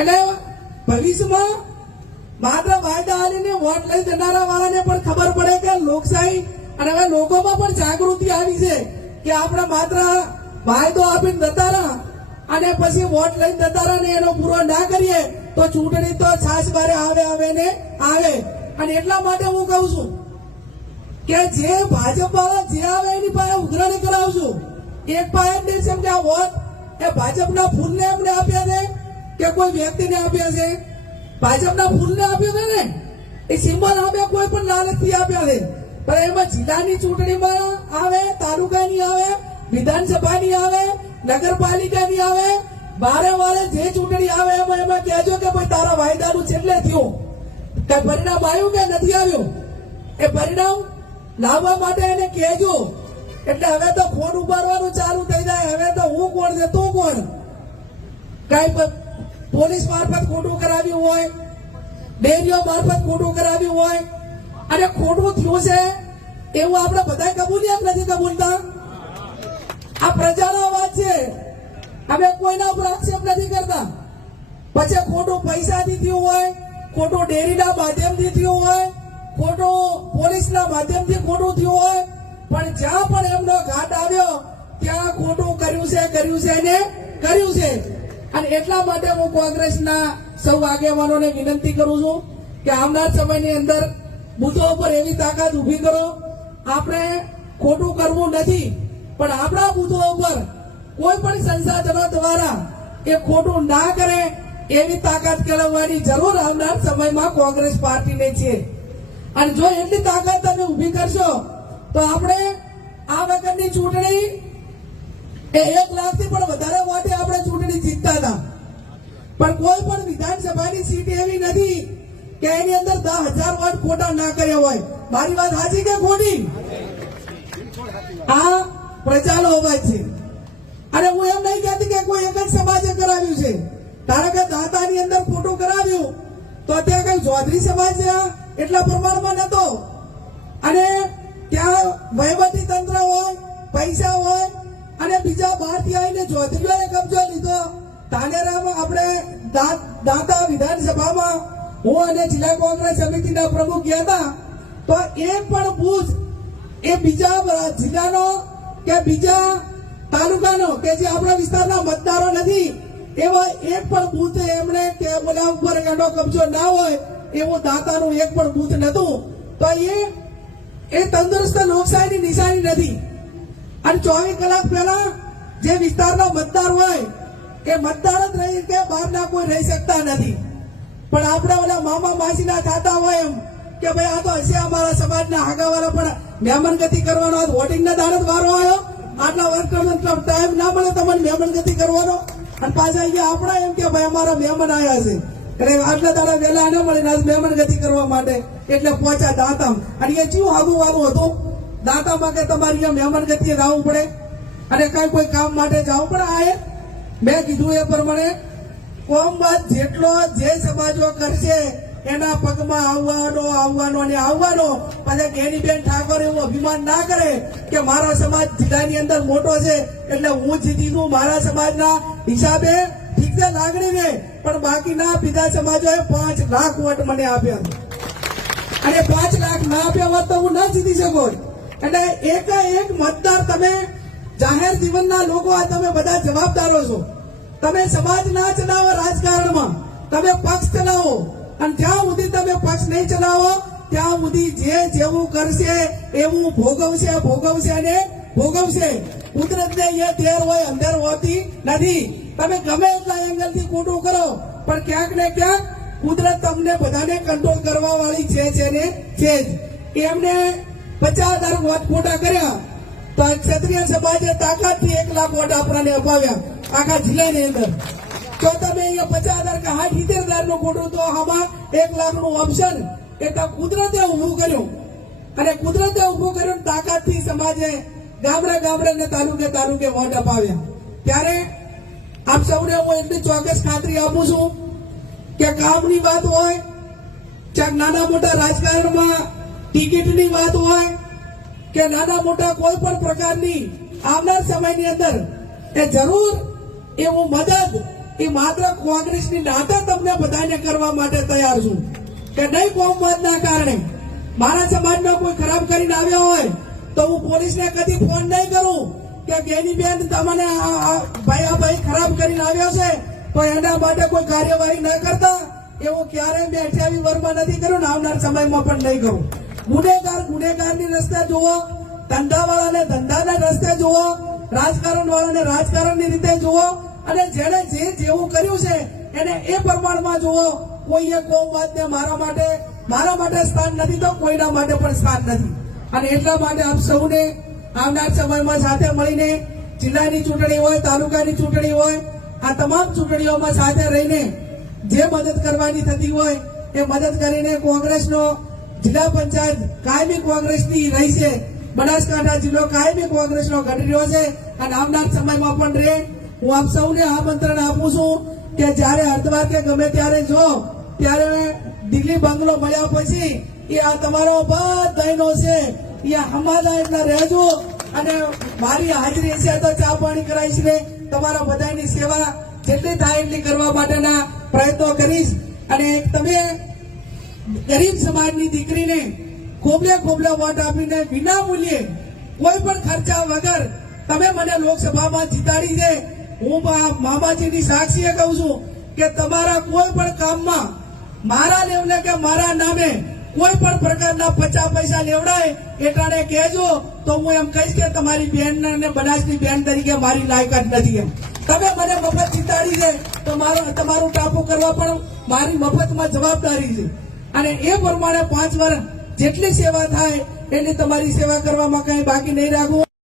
અને ભવિષ્યમાં માત્ર વાયદા આલીને વોટ લઈ જનારા વાળાને પણ ખબર પડે કે લોકશાહી અને હવે લોકોમાં પણ જાગૃતિ આવી છે કે આપણે માત્ર વાયદો આપીને જતા રહ્યા અને પછી વોટ લઈને જતા રહ્યા ને એનો પૂરો ના કરીએ તો ચૂંટણી તો છાસ બારે આવે ને આવે. અને એટલા માટે હું કહું છું કે જે ભાજપ વાળા જે આવે એની પાસે ઉઘરાણી કરાવશું. એક પાસે જ નહીં છે કે આ વોટ એ ભાજપના ફૂલને એમને આપ્યા છે કે કોઈ વ્યક્તિને આપ્યા છે. ભાજપના ફૂલને આપ્યા છે ને એ સિમ્બલ આપ્યા, કોઈ પણ લાલચથી આપ્યા છે. પણ એમાં જિલ્લાની ચૂંટણીમાં આવે, તાલુકાની આવે, વિધાનસભાની આવે, નગરપાલિકાની આવે, વારે વારે જે ચૂંટણી આવે એમાં કહેજો કે ભાઈ તારા વાયદાનું છેલ્લે થયું કઈ પરિણામ આવ્યું કે નથી આવ્યું. એ પરિણામ લાવવા માટે એને કહેજો. એટલે હવે તો ફોન ઉપાડવાનું ચાલુ થઈ જાય. હવે તો હું કોણ છે તું કોણ. કઈ પોલીસ મારફત ખોટું કરાવ્યું હોય, ડેરીઓ મારફત ખોટું કરાવ્યું હોય અને ખોટું થયું છે એવું આપણે બધા કબૂલ્યા નથી કબૂલતા. આ પ્રજાનો અવાજ છે, અમે કોઈના ઉપર આક્ષેપ નથી કરતા. પછી ખોટું પૈસાથી થયું હોય, ખોટું ડેરીના માધ્યમથી થયું હોય, ખોટું પોલીસના માધ્યમથી ખોટું થયું હોય, પણ જ્યાં પણ એમનો ઘાટ આવ્યો ત્યાં ખોટું કર્યું છે ને કર્યું છે. અને એટલા માટે હું કોંગ્રેસના સૌ આગેવાનોને વિનંતી કરું છું કે આવનાર સમયની અંદર બુથો ઉપર એવી તાકાત ઉભી કરો. આપણે ખોટું કરવું નથી, પણ આપણા બુથો ઉપર કોઈ પણ સંસાધનો દ્વારા એ ખોટું ના કરે એવી તાકાત કેળવવાની જરૂર આવનાર સમયમાં કોંગ્રેસ પાર્ટીને છે. અને જો એટલી તાકાત તમે ઉભી કરશો તો આપણે આ વખતની ચૂંટણી એ 1 લાખથી પણ વધારે વોટે આપણે ચૂંટણી જીતતા હતા. પણ કોઈ પણ વિધાનસભાની સીટ એવી નથી કે એની અંદર 10,000 વોટ ખોટા ના કર્યા હોય. મારી વાત સાચી કે ખોટી? આ પ્રજાનો અવાજ છે. અને હું એમ નહીં કહેતી કે કોઈ એક જ સમાજે કરાવ્યું છે. ધારો કે દાંતાની અંદર ખોટું કરાવ્યું તો ત્યાં કઈ ચૌધરી સમાજ એટલા પ્રમાણમાં નતો. અને ત્યાં વહીવટી તંત્ર હોય, પૈસા હોય અને બીજા બહારથી આવીને ચૌધરીઓએ કબજો લીધો. ધાનેરામાં આપણે દાંતા વિધાનસભામાં હું અને જિલ્લા કોંગ્રેસ સમિતિના પ્રમુખ ગયા હતા તો એક પણ બૂથ એ બીજા જિલ્લાનો કે બીજા તાલુકાનો કે જે આપણા વિસ્તારના મતદારો નથી એવા એક પણ બૂથ એમણે કે બોલા ઉપર એનો કબજો ના હોય એવું દાંતાનું એક પણ બૂથ નતું. તો એ તંદુરસ્ત લોકશાહીની નિશાની નથી. અને 24 કલાક પહેલા જે વિસ્તારનો મતદાર હોય એ મતદાર જ રહી કે બહારના કોઈ રહી શકતા નથી. પણ આપણે ઓલા મામા માસીના થતા હોય એમ કે ભાઈ આ તો હશે અમારા સમાજના હાગાવાળા, પણ મહેમાનગતિ કરવાનો વોટિંગના દાડે વારો આવ્યો, આટલા વર્ક ટાઈમ ના મળે તમને મહેમાનગતિ કરવાનો. અને પાછા અહીંયા આપણા એમ કે ભાઈ અમારા મહેમાન આવ્યા છે એટલે આટલા દાડા વહેલા ન મળે આજ મહેમાનગતિ કરવા માટે એટલે પહોંચ્યા દાંતામ. અને એ ચીવું આગું વાળું હતું દાંતામાં કે તમારે અહીંયા મહેમાનગતિએ જવું પડે અને કઈ કોઈ કામ માટે જવું પડે. આ મેં કીધું એ પ્રમાણે કોમવાદ જેટલો જે સમાજો કરશે એના પગમાં આવવાનો અને આવવાનો. પછી ગેનીબેન ઠાકોર એવું અભિમાન ના કરે કે મારો સમાજ જિલ્લાની અંદર મોટો છે એટલે હું જીતી છું મારા સમાજના હિસાબે. ઠીક છે લાગણી ને, પણ બાકીના બીજા સમાજોએ 5 લાખ વોટ મને આપ્યા અને 5 લાખ ના આપ્યા હોત તો હું ન જીતી શકો. એટલે એક મતદાર તમે જાહેર જીવનના લોકો તમે બધા જવાબદારો છો. તમે સમાજ ના ચલાવો, રાજકારણમાં તમે પક્ષ ચલાવો. અને જ્યાં સુધી તમે પક્ષ નહીં ચલાવો ત્યાં સુધી જે જેવું કરશે એવું ભોગવશે અને ભોગવશે. કુદરતને એ દેર હોય અંધેર હોતી નથી. તમે ગમે એટલા એંગલથી ખોટું કરો પણ ક્યાંક ને ક્યાંક કુદરત તમને બધાને કંટ્રોલ કરવા વાળી છે ને છે જ. એમને 50,000 વોટ ખોટા કર્યા તો ક્ષત્રિય સમાજે તાકાતથી 1 લાખ વોટ આપણાને અપાવ્યા આખા જિલ્લાની અંદર. જો તમે અહીંયા 50,000 કે 70,000 નું ખોટું તો આમાં 1 લાખ નું ઓપ્શન એ તો કુદરતે ઉભું કર્યું. અને કુદરતે ઉભું કર્યું તાકાતથી સમાજે ગામડે ને તાલુકે વોટ અપાવ્યા. ત્યારે આપ સૌને હું એટલી ચોક્કસ ખાતરી આપું છું કે કામની વાત હોય, ચાક નાના મોટા રાજકારણમાં ટિકિટની વાત હોય કે નાના મોટા કોઈ પણ પ્રકારની આવનાર સમયની અંદર એ જરૂર એવું મદદ એ માત્ર કોંગ્રેસની નાતે તમને બધાને કરવા માટે તૈયાર છું કે નહીં કોમવાદના કારણે મારા સમાજનો કોઈ ખરાબ કરીને આવ્યો હોય તો હું પોલીસને કદી ફોન નહીં કરું કે ગેનીબેન તમને ભાઈ ખરાબ કરીને આવ્યો છે તો એના માટે કોઈ કાર્યવાહી ન કરતા એવું ક્યારેય મેં 28 વર્ષમાં નથી કર્યું ને આવનાર સમયમાં પણ નહીં કરું. ગુનેગારની રસ્તે જુઓ, ધંધાવાળાને ધંધાના રસ્તે જુઓ, રાજકારણ વાળાને રાજકારણની રીતે જુઓ અને જેને જે જેવું કર્યું છે એને એ પ્રમાણમાં જુઓ. કોઈએ કોમવાદને મારા માટે સ્થાન નથી તો કોઈના માટે પણ સ્થાન નથી. અને એટલા માટે આપ સૌને આવનાર સમયમાં સાથે મળીને જિલ્લાની ચૂંટણી હોય, તાલુકાની ચૂંટણી હોય, આ તમામ ચૂંટણીઓમાં સાથે રહીને જે મદદ કરવાની થતી હોય એ મદદ કરીને કોંગ્રેસનો જિલ્લા પંચાયત કાયમી કોંગ્રેસની રહી છે. બનાસકાંઠા જિલ્લો કાયમી કોંગ્રેસનો ઘડી રહ્યો છે અને આવનાર સમયમાં પણ રહે. હું આપ સૌને આમંત્રણ આપું છું કે જ્યારે હરદ્વાર કે ગમે ત્યારે જો ત્યારે દિલ્હી બંગલો મળ્યા પછી એ આ તમારો બધાનો છે એ હમાદા એટલા રહેજો અને મારી હાજરી છે તો ચા પાણી કરાવીશ ને તમારા બધાની સેવા જેટલી થાય એટલી કરવા માટેના પ્રયત્નો કરીશ. અને તમે ગરીબ સમાજની દીકરીને ખોબલે વોટ આપીને વિના મૂલ્યે કોઈ પણ ખર્ચા વગર તમે મને લોકસભામાં જીતાડી છે. હું મામાજીની સાક્ષીએ કહું છું કે તમારા કોઈ પણ કામમાં મારા લેવલે કે મારા નામે કોઈ પણ પ્રકારના 50 પૈસા લેવડાય એટલાને કહેજો તો હું એમ કહીશ કે તમારી બેન અને બનાસની બેન તરીકે મારી લાયકાત નથી. એમ તમે મને મફત જીતાડી છે તો તમારું ટાપુ કરવા પણ મારી મફતમાં જવાબદારી છે. અને એ પ્રમાણે 5 વર્ષ જેટલી સેવા થાય એટલી તમારી સેવા કરવામાં કઈ બાકી નહીં રાખવું.